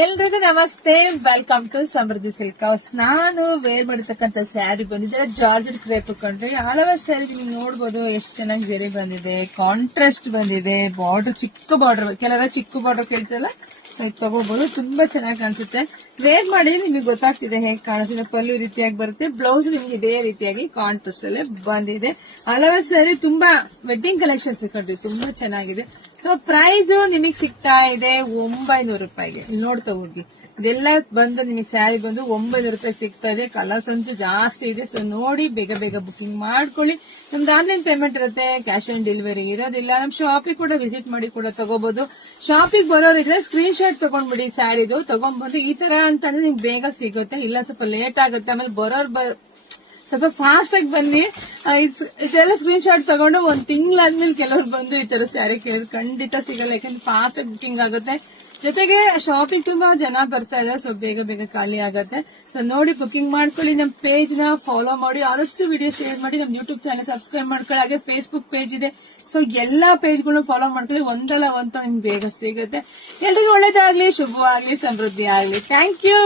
ಎಲ್ರಿಗೂ ನಮಸ್ತೆ, welcome to Samruddhi silk house. ನಾನು ವೇರ್ ಮಾಡಿರ್ತಕ್ಕಂಥ ಸ್ಯಾರಿ ಬಂದಿದೆ ಜಾರ್ಜೆಟ್ ಕ್ರೇಪ್ ಕಂಡ್ರಿ. ಹಲವಾರು ಸ್ಯಾರಿ ನೀವು ನೋಡ್ಬೋದು ಎಷ್ಟು ಚೆನ್ನಾಗಿ ಜರಿ ಬಂದಿದೆ, ಕಾಂಟ್ರಾಸ್ಟ್ ಬಂದಿದೆ, ಬಾರ್ಡರ್ ಚಿಕ್ಕ ಬಾರ್ಡರ್, ಕೆಲವರ ಚಿಕ್ಕ ಬಾರ್ಡರ್ ಕೇಳ್ತಲ್ಲ, ಸೊ ಇದು ತಗೋಬಹುದು. ತುಂಬಾ ಚೆನ್ನಾಗಿ ಕಾಣಿಸುತ್ತೆ. ವೇರ್ ಮಾಡಿ ನಿಮಗೆ ಗೊತ್ತಾಗ್ತಿದೆ ಹೇಗೆ ಕಾಣಿಸ್ತಿದೆ. ಪಲ್ಲು ರೀತಿಯಾಗಿ ಬರುತ್ತೆ, ಬ್ಲೌಸ್ ನಿಮ್ಗೆ ಇದೇ ರೀತಿಯಾಗಿ ಕಾಂಟ್ರಾಸ್ಟ್ ಅಲ್ಲೇ ಬಂದಿದೆ. ಹಲವಾರು ಸ್ಯಾರಿ ತುಂಬಾ ವೆಡ್ಡಿಂಗ್ ಕಲೆಕ್ಷನ್ಸ್ ಕಂಡ್ರಿ, ತುಂಬಾ ಚೆನ್ನಾಗಿದೆ. ಸೊ ಪ್ರೈಸ್ ನಿಮಗೆ ಸಿಗ್ತಾ ಇದೆ 900 ರೂಪಾಯಿಗೆ. ಇಲ್ಲಿ ನೋಡ್ತಾ ಹೋಗಿ, ಇದೆಲ್ಲ ಬಂದು ನಿಮಗೆ ಸ್ಯಾರಿ ಬಂದು 900 ರೂಪಾಯಿ ಸಿಗ್ತಾ ಇದೆ. ಕಲರ್ಸ್ ಅಂತೂ ಜಾಸ್ತಿ ಇದೆ. ಸೊ ನೋಡಿ, ಬೇಗ ಬೇಗ ಬುಕಿಂಗ್ ಮಾಡ್ಕೊಳ್ಳಿ. ನಮ್ದು ಆನ್ಲೈನ್ ಪೇಮೆಂಟ್ ಇರುತ್ತೆ, ಕ್ಯಾಶ್ ಆನ್ ಡೆಲಿವರಿ ಇರೋದಿಲ್ಲ. ನಮ್ ಶಾಪಿಗೆ ಕೂಡ ವಿಸಿಟ್ ಮಾಡಿ ಕೂಡ ತಗೋಬಹುದು. ಶಾಪಿಗೆ ಬರೋರಿದ್ರೆ ಸ್ಕ್ರೀನ್ ಶಾಟ್ ತಗೊಂಡ್ಬಿಡಿ, ಸ್ಯಾರಿದು ತಗೊಂಡ್ಬಂದು ಈ ತರ ಅಂತಂದ್ರೆ ನಿಮ್ಗೆ ಬೇಗ ಸಿಗುತ್ತೆ. ಇಲ್ಲ ಸ್ವಲ್ಪ ಲೇಟ್ ಆಗುತ್ತೆ. ಆಮೇಲೆ ಸ್ವಲ್ಪ ಫಾಸ್ಟ್ ಆಗಿ ಬನ್ನಿ. ಇದೆಲ್ಲ ಸ್ಕ್ರೀನ್ ಶಾಟ್ ತಗೊಂಡು ಒಂದ್ ತಿಂಗಳಾದ್ಮೇಲೆ ಕೆಲವ್ರು ಬಂದು ಈ ತರ ಸ್ಯಾರಿ ಕೇಳಿ ಖಂಡಿತ ಸಿಗಲ್ಲ, ಯಾಕಂದ್ರೆ ಫಾಸ್ಟ್ ಆಗಿ ಬುಕಿಂಗ್ ಆಗುತ್ತೆ. ಜೊತೆಗೆ ಶಾಪಿಂಗ್ ತುಂಬಾ ಜನ ಬರ್ತಾ ಇದ್ದಾರೆ, ಸೊ ಬೇಗ ಬೇಗ ಖಾಲಿ ಆಗತ್ತೆ. ಸೊ ನೋಡಿ, ಬುಕಿಂಗ್ ಮಾಡ್ಕೊಳ್ಳಿ. ನಮ್ ಪೇಜ್ ನ ಫಾಲೋ ಮಾಡಿ, ಆದಷ್ಟು ವಿಡಿಯೋ ಶೇರ್ ಮಾಡಿ. ನಮ್ ಯೂಟ್ಯೂಬ್ ಚಾನಲ್ ಸಬ್ಸ್ಕ್ರೈಬ್ ಮಾಡ್ಕೊಳ್ಳಿ. ಹಾಗೆ ಫೇಸ್ಬುಕ್ ಪೇಜ್ ಇದೆ, ಸೊ ಎಲ್ಲಾ ಪೇಜ್ ಗಳನ್ನ ಫಾಲೋ ಮಾಡ್ಕೊಳ್ಳಿ. ಒಂದಲ್ಲ ಒಂದು ನಿಮ್ಗೆ ಬೇಗ ಸಿಗುತ್ತೆ. ಎಲ್ರಿಗೂ ಒಳ್ಳೇದಾಗ್ಲಿ, ಶುಭವಾಗ್ಲಿ, ಸಮೃದ್ಧಿ ಆಗ್ಲಿ. Thank you.